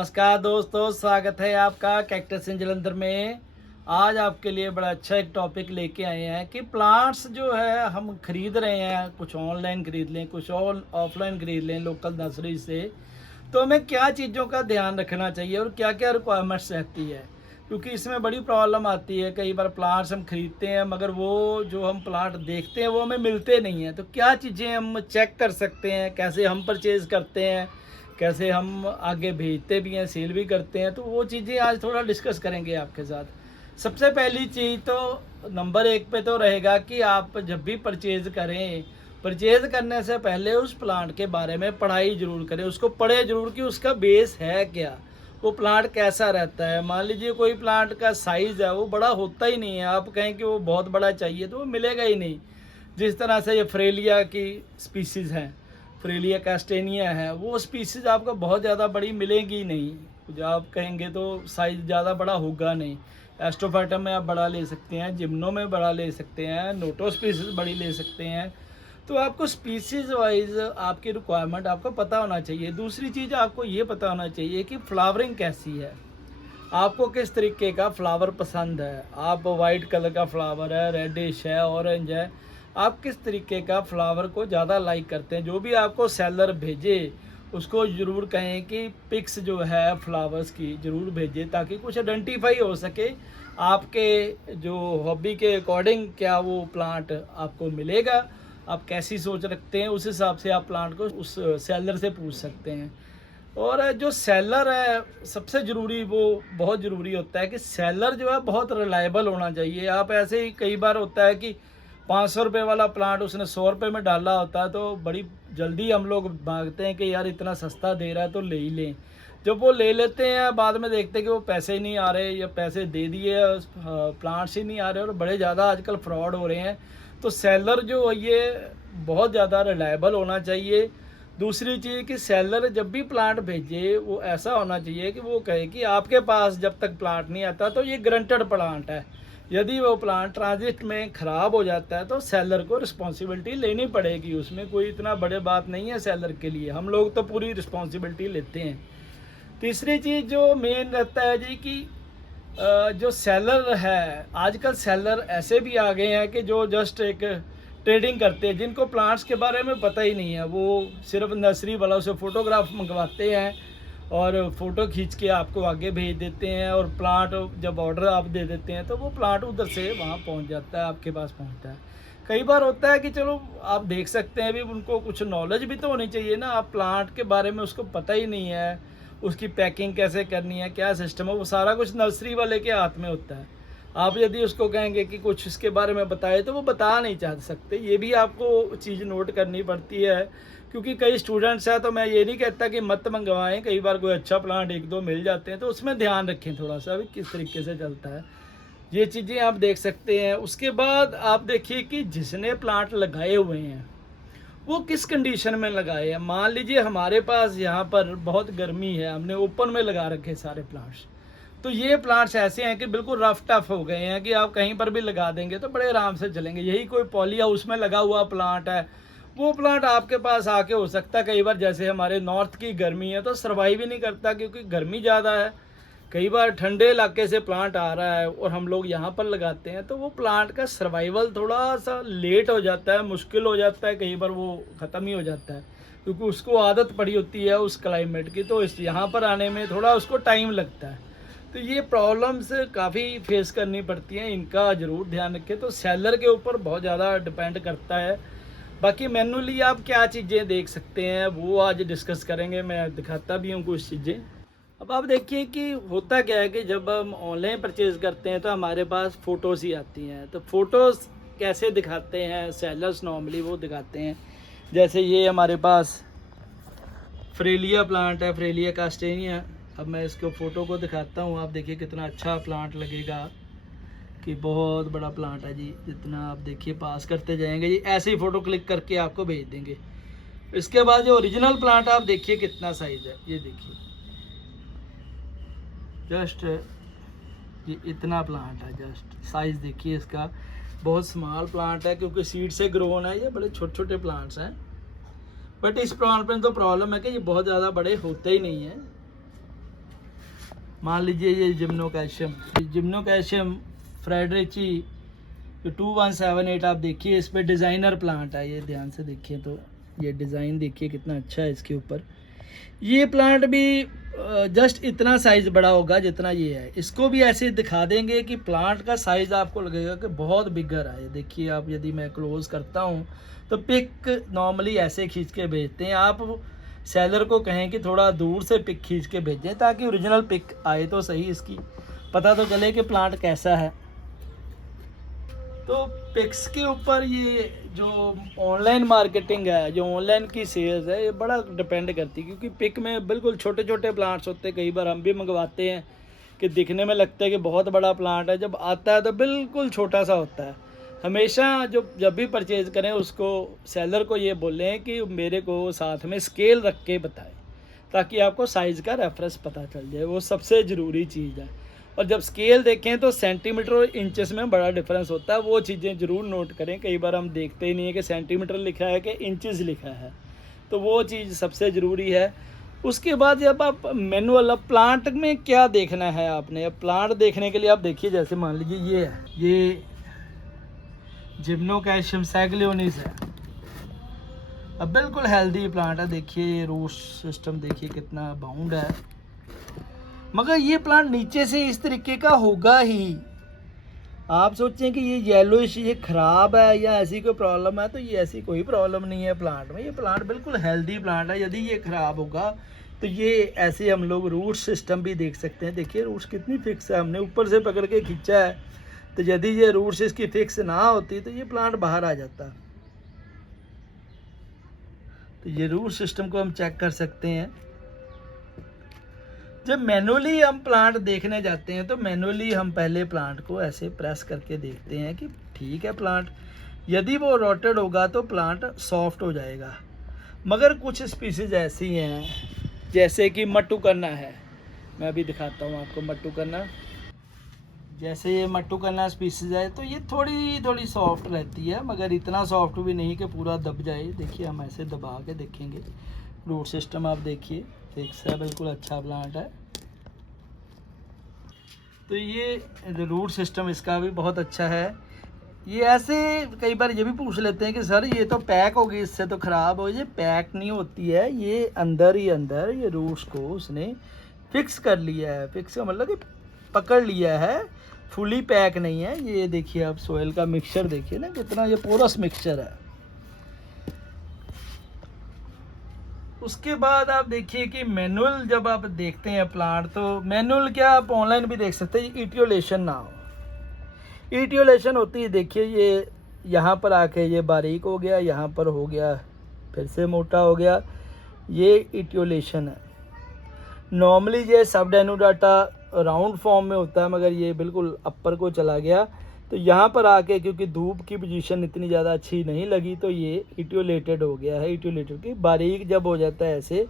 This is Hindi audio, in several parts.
नमस्कार दोस्तों, स्वागत है आपका कैक्टस इन जलंधर में। आज आपके लिए बड़ा अच्छा एक टॉपिक लेके आए हैं कि प्लांट्स जो है हम खरीद रहे हैं, कुछ ऑनलाइन खरीद लें, कुछ और ऑफलाइन खरीद लें लोकल नर्सरी से, तो हमें क्या चीज़ों का ध्यान रखना चाहिए और क्या क्या रिक्वायरमेंट्स रहती है। क्योंकि इसमें बड़ी प्रॉब्लम आती है, कई बार प्लांट्स हम खरीदते हैं मगर वो जो हम प्लांट देखते हैं वो हमें मिलते नहीं हैं। तो क्या चीज़ें हम चेक कर सकते हैं, कैसे हम परचेज़ करते हैं, कैसे हम आगे भेजते भी हैं, सेल भी करते हैं, तो वो चीज़ें आज थोड़ा डिस्कस करेंगे आपके साथ। सबसे पहली चीज़ तो नंबर एक पे तो रहेगा कि आप जब भी परचेज़ करें, परचेज़ करने से पहले उस प्लांट के बारे में पढ़ाई ज़रूर करें, उसको पढ़े ज़रूर कि उसका बेस है क्या, वो प्लांट कैसा रहता है। मान लीजिए कोई प्लांट का साइज़ है वो बड़ा होता ही नहीं है, आप कहें कि वो बहुत बड़ा चाहिए तो वो मिलेगा ही नहीं। जिस तरह से ये फ्रेलिया की स्पीसीज़ हैं, फ्रेलिया कैस्टेनिया है, वो स्पीसीज़ आपको बहुत ज़्यादा बड़ी मिलेगी नहीं। जो आप कहेंगे तो साइज़ ज़्यादा बड़ा होगा नहीं। एस्ट्रोफाइटम में आप बड़ा ले सकते हैं, जिम्नो में बड़ा ले सकते हैं, नोटो स्पीसीज़ बड़ी ले सकते हैं। तो आपको स्पीसीज़ वाइज आपकी रिक्वायरमेंट आपको पता होना चाहिए। दूसरी चीज़ आपको ये पता होना चाहिए कि फ्लावरिंग कैसी है, आपको किस तरीके का फ्लावर पसंद है। आप वाइट कलर का फ्लावर है, रेडिश है, ऑरेंज है, आप किस तरीके का फ्लावर को ज़्यादा लाइक करते हैं। जो भी आपको सेलर भेजे उसको ज़रूर कहें कि पिक्स जो है फ्लावर्स की ज़रूर भेजें, ताकि कुछ आइडेंटिफाई हो सके आपके जो हॉबी के अकॉर्डिंग क्या वो प्लांट आपको मिलेगा, आप कैसी सोच रखते हैं, उस हिसाब से आप प्लांट को उस सेलर से पूछ सकते हैं। और जो सेलर है सबसे ज़रूरी, वो बहुत ज़रूरी होता है कि सेलर जो है बहुत रिलायबल होना चाहिए। आप ऐसे ही कई बार होता है कि 500 रुपये वाला प्लांट उसने 100 रुपये में डाला होता है, तो बड़ी जल्दी हम लोग भागते हैं कि यार इतना सस्ता दे रहा है तो ले ही लें। जब वो ले लेते हैं बाद में देखते हैं कि वो पैसे ही नहीं आ रहे, या पैसे दे दिए प्लांट्स ही नहीं आ रहे, और बड़े ज़्यादा आजकल फ्रॉड हो रहे हैं। तो सेलर जो है ये बहुत ज़्यादा रिलायबल होना चाहिए। दूसरी चीज़ कि सेलर जब भी प्लांट भेजे वो ऐसा होना चाहिए कि वो कहे कि आपके पास जब तक प्लांट नहीं आता तो ये ग्रंटेड प्लांट है। यदि वो प्लांट ट्रांजिट में ख़राब हो जाता है तो सेलर को रिस्पॉन्सिबिलिटी लेनी पड़ेगी, उसमें कोई इतना बड़े बात नहीं है सेलर के लिए, हम लोग तो पूरी रिस्पॉन्सिबिलिटी लेते हैं। तीसरी चीज़ जो मेन रहता है जी कि जो सेलर है, आजकल सेलर ऐसे भी आ गए हैं कि जो जस्ट एक ट्रेडिंग करते हैं, जिनको प्लांट्स के बारे में पता ही नहीं है। वो सिर्फ नर्सरी वालों से फ़ोटोग्राफ मंगवाते हैं और फ़ोटो खींच के आपको आगे भेज देते हैं, और प्लांट जब ऑर्डर आप दे देते हैं तो वो प्लांट उधर से वहाँ पहुँच जाता है, आपके पास पहुँचता है। कई बार होता है कि चलो आप देख सकते हैं, अभी उनको कुछ नॉलेज भी तो होनी चाहिए ना। आप प्लांट के बारे में उसको पता ही नहीं है, उसकी पैकिंग कैसे करनी है, क्या सिस्टम है, वो सारा कुछ नर्सरी वाले के हाथ में होता है। आप यदि उसको कहेंगे कि कुछ इसके बारे में बताए तो वो बता नहीं चाह सकते। ये भी आपको चीज़ नोट करनी पड़ती है, क्योंकि कई स्टूडेंट्स हैं, तो मैं ये नहीं कहता कि मत मंगवाएं, कई बार कोई अच्छा प्लांट एक दो मिल जाते हैं, तो उसमें ध्यान रखें थोड़ा सा भी किस तरीके से चलता है। ये चीज़ें आप देख सकते हैं। उसके बाद आप देखिए कि जिसने प्लांट लगाए हुए हैं वो किस कंडीशन में लगाए हैं। मान लीजिए हमारे पास यहाँ पर बहुत गर्मी है, हमने ओपन में लगा रखे सारे प्लांट्स, तो ये प्लांट्स ऐसे हैं कि बिल्कुल रफ टफ हो गए हैं कि आप कहीं पर भी लगा देंगे तो बड़े आराम से चलेंगे। यही कोई पॉली हाउस में लगा हुआ प्लांट है, वो प्लांट आपके पास आके हो सकता है कई बार, जैसे हमारे नॉर्थ की गर्मी है तो सर्वाइव ही नहीं करता क्योंकि गर्मी ज़्यादा है। कई बार ठंडे इलाके से प्लांट आ रहा है और हम लोग यहाँ पर लगाते हैं, तो वो प्लांट का सर्वाइवल थोड़ा सा लेट हो जाता है, मुश्किल हो जाता है, कई बार वो ख़त्म ही हो जाता है, क्योंकि उसको आदत पड़ी होती है उस क्लाइमेट की, तो इस यहाँ पर आने में थोड़ा उसको टाइम लगता है। तो ये प्रॉब्लम्स काफ़ी फेस करनी पड़ती हैं, इनका ज़रूर ध्यान रखें। तो सेलर के ऊपर बहुत ज़्यादा डिपेंड करता है। बाकी मैनुअली आप क्या चीज़ें देख सकते हैं वो आज डिस्कस करेंगे, मैं दिखाता भी हूँ कुछ चीज़ें। अब आप देखिए कि होता क्या है कि जब हम ऑनलाइन परचेज़ करते हैं तो हमारे पास फ़ोटोज़ ही आती हैं। तो फ़ोटोज़ कैसे दिखाते हैं सेलर्स, नॉर्मली वो दिखाते हैं, जैसे ये हमारे पास फ्रेलिया प्लांट है, फ्रेलिया कास्टेनिया। अब मैं इसको फ़ोटो को दिखाता हूँ, आप देखिए कितना अच्छा प्लांट लगेगा, कि बहुत बड़ा प्लांट है जी। जितना आप देखिए पास करते जाएंगे जी, ऐसे ही फ़ोटो क्लिक करके आपको भेज देंगे। इसके बाद जो ओरिजिनल प्लांट आप देखिए कितना साइज़ है, ये देखिए जस्ट ये इतना प्लांट है, जस्ट साइज़ देखिए इसका, बहुत स्मॉल प्लांट है क्योंकि सीड से ग्रोन है, ये बड़े छोटे छोटे प्लांट्स हैं। बट इस प्लांट में तो प्रॉब्लम है कि ये बहुत ज़्यादा बड़े होते ही नहीं हैं। मान लीजिए ये जिम्नोकैल्शियम फ्रेडरिची जो 2178 आप देखिए, इस पे डिज़ाइनर प्लांट है। ये ध्यान से देखिए तो ये डिज़ाइन देखिए कितना अच्छा है इसके ऊपर। ये प्लांट भी जस्ट इतना साइज़ बड़ा होगा जितना ये है। इसको भी ऐसे दिखा देंगे कि प्लांट का साइज़ आपको लगेगा कि बहुत बिगर है। देखिए आप, यदि मैं क्लोज करता हूँ तो पिक नॉर्मली ऐसे खींच के भेजते हैं। आप सेलर को कहें कि थोड़ा दूर से पिक खींच के भेजें ताकि ओरिजिनल पिक आए तो सही, इसकी पता तो चले कि प्लांट कैसा है। तो पिक्स के ऊपर ये जो ऑनलाइन मार्केटिंग है, जो ऑनलाइन की सेल्स है, ये बड़ा डिपेंड करती है, क्योंकि पिक में बिल्कुल छोटे छोटे प्लांट्स होते हैं। कई बार हम भी मंगवाते हैं कि दिखने में लगता है कि बहुत बड़ा प्लांट है, जब आता है तो बिल्कुल छोटा सा होता है। हमेशा जब भी परचेज़ करें उसको, सेलर को ये बोलें कि मेरे को साथ में स्केल रख के बताएं, ताकि आपको साइज़ का रेफरेंस पता चल जाए। वो सबसे ज़रूरी चीज़ है। और जब स्केल देखें तो सेंटीमीटर और इंचेस में बड़ा डिफरेंस होता है, वो चीज़ें ज़रूर नोट करें। कई बार हम देखते ही नहीं है कि सेंटीमीटर लिखा है कि इंचेस लिखा है, तो वो चीज़ सबसे ज़रूरी है। उसके बाद जब आप मैनुअल, अब प्लांट में क्या देखना है आपने, अब प्लांट देखने के लिए आप देखिए, जैसे मान लीजिए ये है, ये जिम्नोकैल्शियम सैग्लियोनिस है। अब बिल्कुल हेल्दी प्लांट है। देखिए ये रूट सिस्टम देखिए कितना बाउंड है, मगर ये प्लांट नीचे से इस तरीके का होगा ही। आप सोचें कि ये येलोइश, ये ख़राब है या ऐसी कोई प्रॉब्लम है, तो ये ऐसी कोई प्रॉब्लम नहीं है प्लांट में। ये प्लांट बिल्कुल हेल्दी प्लांट है। यदि ये ख़राब होगा तो ये ऐसे हम लोग रूट सिस्टम भी देख सकते हैं। देखिए रूट्स कितनी फिक्स है, हमने ऊपर से पकड़ के खींचा है, तो यदि ये रूट्स इसकी फिक्स ना होती तो ये प्लांट बाहर आ जाता। तो ये रूट सिस्टम को हम चेक कर सकते हैं। जब मैनुअली हम प्लांट देखने जाते हैं तो मैनुअली हम पहले प्लांट को ऐसे प्रेस करके देखते हैं कि ठीक है प्लांट। यदि वो रोटेड होगा तो प्लांट सॉफ्ट हो जाएगा। मगर कुछ स्पीसीज ऐसी हैं, जैसे कि मट्टू करना है, मैं अभी दिखाता हूँ आपको मट्टू करना। जैसे ये मट्टू करना स्पीसीज है तो ये थोड़ी थोड़ी सॉफ्ट रहती है, मगर इतना सॉफ्ट भी नहीं कि पूरा दब जाए। देखिए हम ऐसे दबा के देखेंगे, रूट सिस्टम आप देखिए फिक्स है, बिल्कुल अच्छा प्लांट है। तो ये रूट सिस्टम इसका भी बहुत अच्छा है। ये ऐसे कई बार ये भी पूछ लेते हैं कि सर ये तो पैक होगी, इससे तो ख़राब हो। ये पैक नहीं होती है, ये अंदर ही अंदर ये रूट्स को उसने फिक्स कर लिया है। फिक्स का मतलब कि पकड़ लिया है, फुली पैक नहीं है। ये देखिए आप सोयल का मिक्सचर देखिए ना, कितना ये पोरस मिक्सचर है। उसके बाद आप देखिए कि मैनुअल जब आप देखते हैं प्लांट, तो मैनुअल क्या आप ऑनलाइन भी देख सकते हैं। इटियोलेशन ना हो, इटियोलेशन होती है, देखिए ये यहाँ पर आके ये बारीक हो गया, यहाँ पर हो गया फिर से मोटा हो गया, ये इटियोलेशन है। नॉर्मली ये सबडेनुडाटा राउंड फॉर्म में होता है, मगर ये बिल्कुल अपर को चला गया। तो यहाँ पर आके क्योंकि धूप की पोजीशन इतनी ज़्यादा अच्छी नहीं लगी तो ये इटियोलेटेड हो गया है। इटियोलेटेड की बारीक जब हो जाता है ऐसे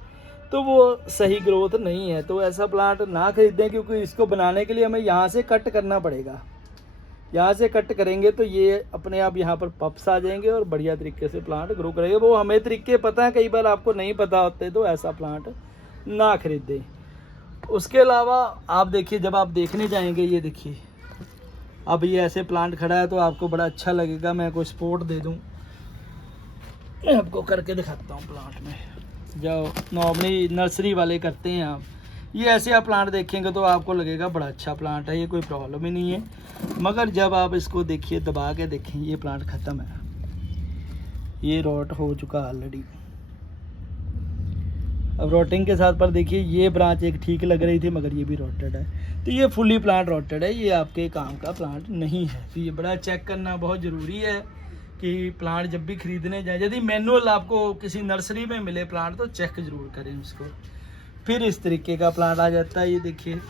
तो वो सही ग्रोथ नहीं है। तो ऐसा प्लांट ना खरीदें, क्योंकि इसको बनाने के लिए हमें यहाँ से कट करना पड़ेगा। यहाँ से कट करेंगे तो ये अपने आप यहाँ पर पप्स आ जाएंगे और बढ़िया तरीके से प्लांट ग्रो करेंगे। वो हमें तरीके पता है, कई बार आपको नहीं पता होते, तो ऐसा प्लांट ना खरीदें। उसके अलावा आप देखिए, जब आप देखने जाएंगे, ये देखिए अब ये ऐसे प्लांट खड़ा है तो आपको बड़ा अच्छा लगेगा। मैं कोई सपोर्ट दे दूं, मैं आपको करके दिखाता हूँ प्लांट में, जो नॉर्मली नर्सरी वाले करते हैं। आप ये ऐसे आप प्लांट देखेंगे तो आपको लगेगा बड़ा अच्छा प्लांट है, ये कोई प्रॉब्लम ही नहीं है। मगर जब आप इसको देखिए, दबा के देखें, ये प्लांट ख़त्म है, ये रॉट हो चुका ऑलरेडी। अब रोटिंग के साथ पर देखिए ये ब्रांच एक ठीक लग रही थी, मगर ये भी रोटेड है। तो ये फुली प्लांट रोटेड है, ये आपके काम का प्लांट नहीं है। तो ये बड़ा चेक करना बहुत ज़रूरी है कि प्लांट जब भी खरीदने जाए, यदि मैनुअल आपको किसी नर्सरी में मिले प्लांट तो चेक ज़रूर करें उसको। फिर इस तरीके का प्लांट आ जाता है। ये देखिए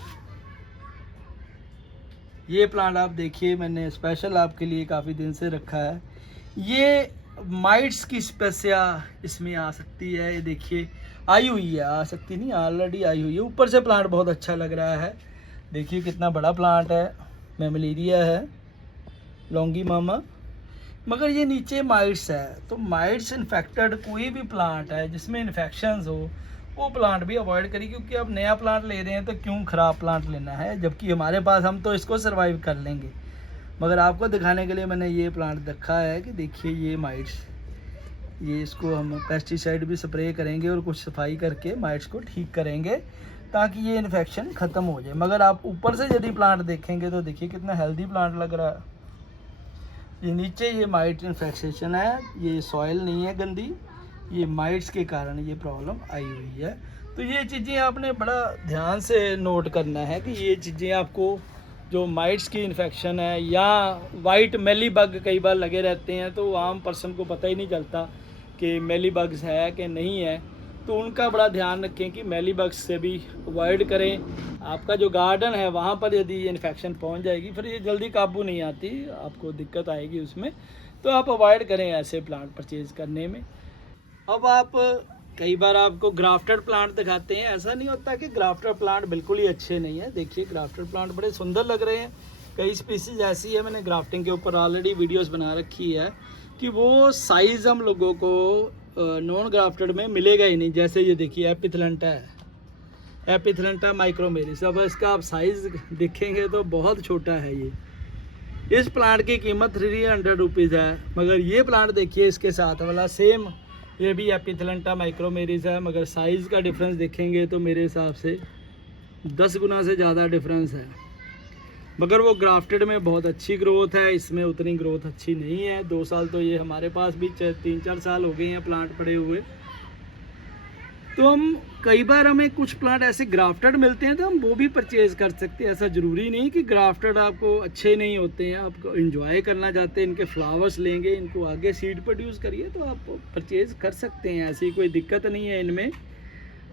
ये प्लांट आप देखिए, मैंने स्पेशल आपके लिए काफ़ी दिन से रखा है। ये माइट्स की स्पेसिया इसमें आ सकती है। ये देखिए आई हुई है, आ सकती नहीं, ऑलरेडी आई हुई है। ऊपर से प्लांट बहुत अच्छा लग रहा है, देखिए कितना बड़ा प्लांट है। मेमलेरिया है, लॉन्गी मामा, मगर ये नीचे माइट्स है। तो माइट्स इन्फेक्टेड कोई भी प्लांट है जिसमें इन्फेक्शंस हो, वो प्लांट भी अवॉइड करिए, क्योंकि आप नया प्लांट ले रहे हैं तो क्यों ख़राब प्लांट लेना है, जबकि हमारे पास हम तो इसको सर्वाइव कर लेंगे। मगर आपको दिखाने के लिए मैंने ये प्लांट रखा है कि देखिए ये माइट्स, ये इसको हम पेस्टिसाइड भी स्प्रे करेंगे और कुछ सफाई करके माइट्स को ठीक करेंगे ताकि ये इन्फेक्शन ख़त्म हो जाए। मगर आप ऊपर से यदि प्लांट देखेंगे तो देखिए कितना हेल्दी प्लांट लग रहा है। ये नीचे ये माइट इन्फेक्शन है, ये सॉइल नहीं है गंदी, ये माइट्स के कारण ये प्रॉब्लम आई हुई है। तो ये चीज़ें आपने बड़ा ध्यान से नोट करना है कि ये चीज़ें आपको, जो माइट्स की इन्फेक्शन है या वाइट मेली बग कई बार लगे रहते हैं, तो आम पर्सन को पता ही नहीं चलता कि मेली बग्स है कि नहीं है। तो उनका बड़ा ध्यान रखें कि मेली बग्स से भी अवॉइड करें। आपका जो गार्डन है वहाँ पर यदि ये इन्फेक्शन पहुँच जाएगी फिर ये जल्दी काबू नहीं आती, आपको दिक्कत आएगी उसमें। तो आप अवॉइड करें ऐसे प्लांट परचेज़ करने में। अब आप कई बार आपको ग्राफ्टेड प्लांट दिखाते हैं, ऐसा नहीं होता कि ग्राफ्टेड प्लांट बिल्कुल ही अच्छे नहीं है। देखिए ग्राफ्टेड प्लांट बड़े सुंदर लग रहे हैं। कई स्पीसीज ऐसी है, मैंने ग्राफ्टिंग के ऊपर ऑलरेडी वीडियोस बना रखी है कि वो साइज़ हम लोगों को नॉन ग्राफ्टेड में मिलेगा ही नहीं। जैसे ये देखिए एपिथेलेंटा है, एपिथेलेंटा माइक्रोमेरिस। अब इसका आप साइज़ देखेंगे तो बहुत छोटा है ये। इस प्लांट की कीमत 300 रुपीज़ है, मगर ये प्लांट देखिए इसके साथ वाला सेम, ये भी एपिथेलेंटा माइक्रोमेरिस है, मगर साइज़ का डिफरेंस देखेंगे तो मेरे हिसाब से 10 गुना से ज़्यादा डिफरेंस है। मगर वो ग्राफ्टेड में बहुत अच्छी ग्रोथ है, इसमें उतनी ग्रोथ अच्छी नहीं है। 2 साल तो ये हमारे पास भी 3-4 साल हो गए हैं प्लांट पड़े हुए। तो हम कई बार हमें कुछ प्लांट ऐसे ग्राफ्टेड मिलते हैं तो हम वो भी परचेज़ कर सकते हैं। ऐसा ज़रूरी नहीं कि ग्राफ्टेड आपको अच्छे नहीं होते हैं। आप इंजॉय करना चाहते हैं, इनके फ्लावर्स लेंगे, इनको आगे सीड प्रोड्यूस करिए तो आप परचेज़ कर सकते हैं, ऐसी कोई दिक्कत नहीं है इनमें।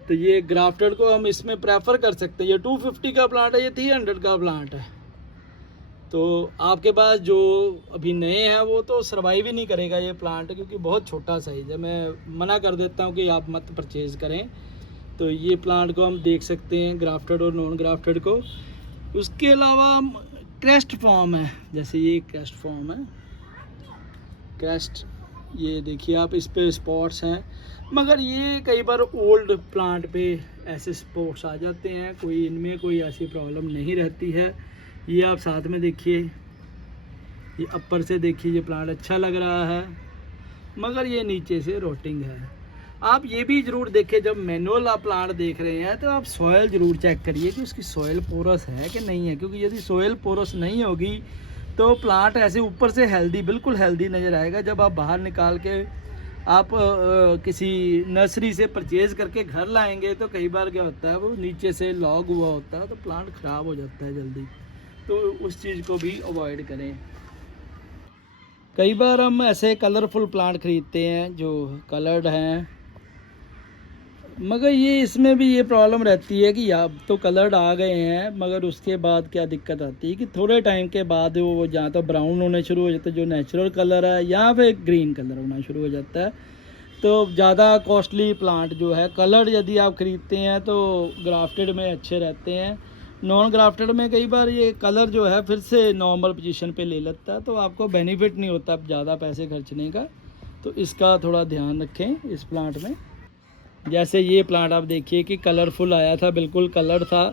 तो ये ग्राफ्टेड को हम इसमें प्रेफर कर सकते हैं। ये 250 का प्लांट है, ये 300 का प्लांट है। तो आपके पास जो अभी नए हैं वो तो सर्वाइव ही नहीं करेगा ये प्लांट, क्योंकि बहुत छोटा साइज़ है। मैं मना कर देता हूँ कि आप मत परचेज़ करें। तो ये प्लांट को हम देख सकते हैं ग्राफ्टेड और नॉन ग्राफ्टेड को। उसके अलावा क्रेस्ट फॉर्म है, जैसे ये क्रेस्ट फॉर्म है, क्रेस्ट, ये देखिए आप, इस पे स्पॉट्स हैं। मगर ये कई बार ओल्ड प्लांट पे ऐसे स्पॉट्स आ जाते हैं, कोई इनमें कोई ऐसी प्रॉब्लम नहीं रहती है। ये आप साथ में देखिए, ये अपर से देखिए, ये प्लांट अच्छा लग रहा है, मगर ये नीचे से रोटिंग है। आप ये भी ज़रूर देखें, जब मैनुअल आप प्लांट देख रहे हैं तो आप सॉयल ज़रूर चेक करिए कि उसकी सॉयल पोरस है कि नहीं है, क्योंकि यदि सॉयल पोरस नहीं होगी तो प्लांट ऐसे ऊपर से हेल्दी, बिल्कुल हेल्दी नज़र आएगा। जब आप बाहर निकाल के आप किसी नर्सरी से परचेज़ करके घर लाएंगे तो कई बार क्या होता है, वो नीचे से लॉग हुआ होता है तो प्लांट ख़राब हो जाता है जल्दी। तो उस चीज़ को भी अवॉइड करें। कई बार हम ऐसे कलरफुल प्लांट ख़रीदते हैं जो कलर्ड हैं, मगर ये इसमें भी ये प्रॉब्लम रहती है कि अब तो कलर्ड आ गए हैं, मगर उसके बाद क्या दिक्कत आती है कि थोड़े टाइम के बाद वो जहाँ तो ब्राउन होने शुरू हो जाता है, जो नेचुरल कलर है, या फिर ग्रीन कलर होना शुरू हो जाता है। तो ज़्यादा कॉस्टली प्लांट जो है कलर्ड यदि आप ख़रीदते हैं तो ग्राफ्टेड में अच्छे रहते हैं। नॉन ग्राफ्टेड में कई बार ये कलर जो है फिर से नॉर्मल पोजीशन पे ले लेता है, तो आपको बेनिफिट नहीं होता ज़्यादा पैसे खर्चने का। तो इसका थोड़ा ध्यान रखें इस प्लांट में। जैसे ये प्लांट आप देखिए कि कलरफुल आया था, बिल्कुल कलर था,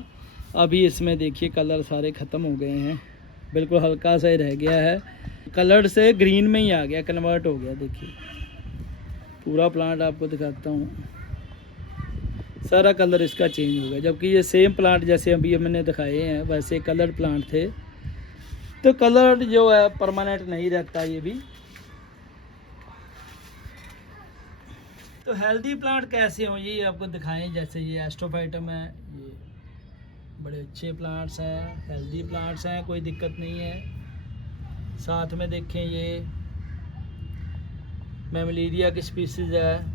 अभी इसमें देखिए कलर सारे ख़त्म हो गए हैं, बिल्कुल हल्का सा ही रह गया है, कलर से ग्रीन में ही आ गया, कन्वर्ट हो गया। देखिए पूरा प्लांट आपको दिखाता हूँ, सारा कलर इसका चेंज हो गया। जबकि ये सेम प्लांट जैसे अभी मैंने दिखाए हैं वैसे कलर प्लांट थे। तो कलर जो है परमानेंट नहीं रहता ये भी। तो हेल्दी प्लांट कैसे हों ये आपको दिखाएं। जैसे ये एस्ट्रोफाइटम है, ये बड़े अच्छे प्लांट्स हैं, हेल्दी प्लांट्स हैं, कोई दिक्कत नहीं है। साथ में देखें ये मैमलीरिया की स्पीसीज है,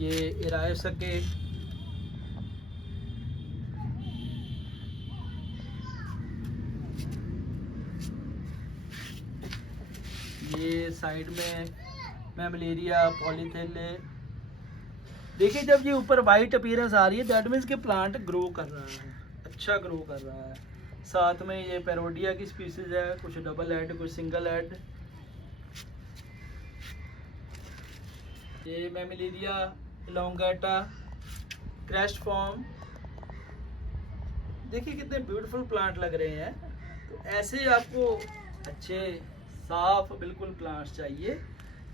ये इरायोसके, ये साइड में मैमलीरिया पॉलीथेले। देखिए जब ये ऊपर वाइट अपीयरेंस आ रही है दैट मीन्स कि प्लांट ग्रो कर रहा है, अच्छा ग्रो कर रहा है। साथ में ये पेरोडिया की स्पीसीज है, कुछ डबल हेड कुछ सिंगल हेड। ये मैमिलीरिया एलोंगेटा, क्रैश फॉर्म, देखिए कितने ब्यूटीफुल प्लांट लग रहे हैं। तो ऐसे ही आपको अच्छे साफ बिल्कुल प्लांट्स चाहिए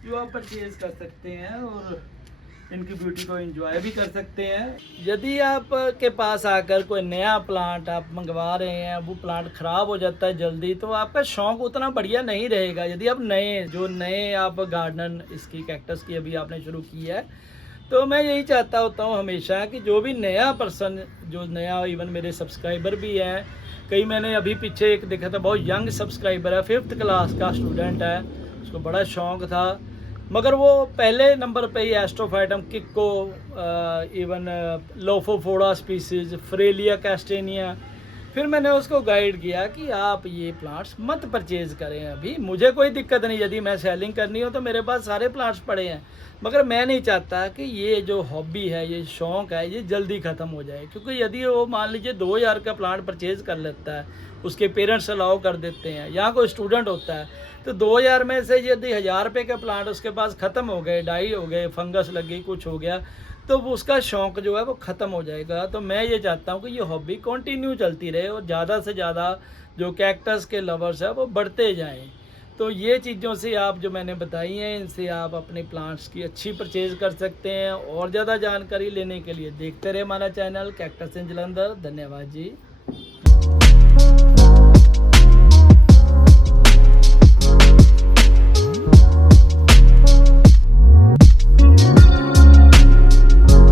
जो आप परचेज कर सकते हैं और इनकी ब्यूटी को एंजॉय भी कर सकते हैं। यदि आप के पास आकर कोई नया प्लांट आप मंगवा रहे हैं, वो प्लांट ख़राब हो जाता है जल्दी, तो आपका शौक़ उतना बढ़िया नहीं रहेगा। यदि आप नए आप गार्डन इसकी कैक्टस की अभी आपने शुरू की है, तो मैं यही चाहता होता हूँ हमेशा कि जो भी नया पर्सन, जो नया, इवन मेरे सब्सक्राइबर भी हैं, कई मैंने अभी पीछे एक देखा था, बहुत यंग सब्सक्राइबर है, 5th क्लास का स्टूडेंट है, उसको बड़ा शौक़ था, मगर वो पहले नंबर पे ही एस्ट्रोफाइटम किक्को, इवन लोफोफोड़ा स्पीसीज, फ्रेलिया कैस्टेनिया, फिर मैंने उसको गाइड किया कि आप ये प्लांट्स मत परचेज़ करें। अभी मुझे कोई दिक्कत नहीं, यदि मैं सेलिंग करनी हो तो मेरे पास सारे प्लांट्स पड़े हैं, मगर मैं नहीं चाहता कि ये जो हॉबी है, ये शौक़ है, ये जल्दी ख़त्म हो जाए। क्योंकि यदि वो मान लीजिए 2000 का प्लांट परचेज़ कर लेता है, उसके पेरेंट्स अलाउ कर देते हैं, यहाँ कोई स्टूडेंट होता है, तो 2000 में से यदि 1000 रुपये के प्लांट उसके पास ख़त्म हो गए, डाई हो गए, फंगस लग गई, कुछ हो गया, तो उसका शौक़ जो है वो ख़त्म हो जाएगा। तो मैं ये चाहता हूँ कि ये हॉबी कंटिन्यू चलती रहे और ज़्यादा से ज़्यादा जो कैक्टस के लवर्स हैं वो बढ़ते जाएं। तो ये चीज़ों से आप जो मैंने बताई हैं, इनसे आप अपने प्लांट्स की अच्छी परचेज़ कर सकते हैं। और ज़्यादा जानकारी लेने के लिए देखते रहे हमारा चैनल कैक्टस इन जलंधर। धन्यवाद जी।